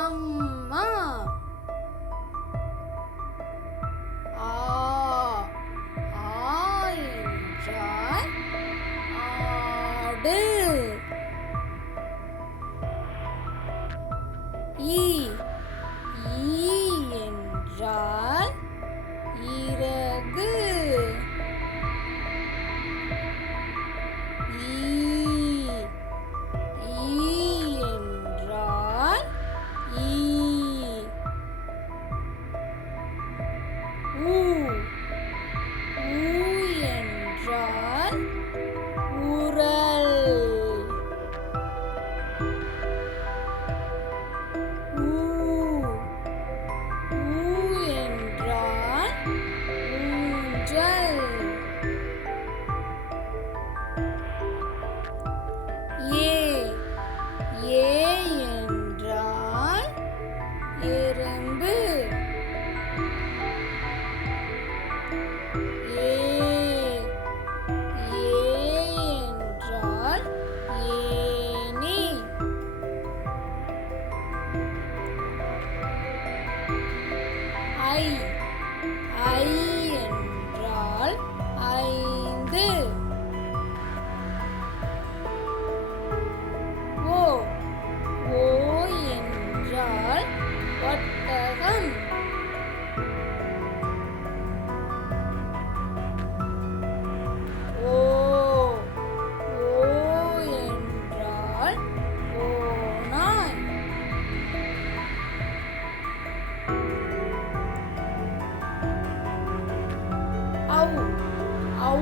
அம்மா. ஆ ஆ என்றால் ஆடு. ஈ ஈ என்றால் இறகு. ஈ ஈ என்றால் ஈ. ஊ ஊ என்றால் உரல். ஊ ஊ என்றால் ஊஞ்சல். ஏ ஏ என்றால் எறும்பு. ஏ ஏ என்றால் ஏணி. ஐ ஐ என்றால் ஐந்து. ஓ ஓ என்றால் ஒட்டகம். ஓ ஓ என்றால் ஓநாய். ஔ ஔ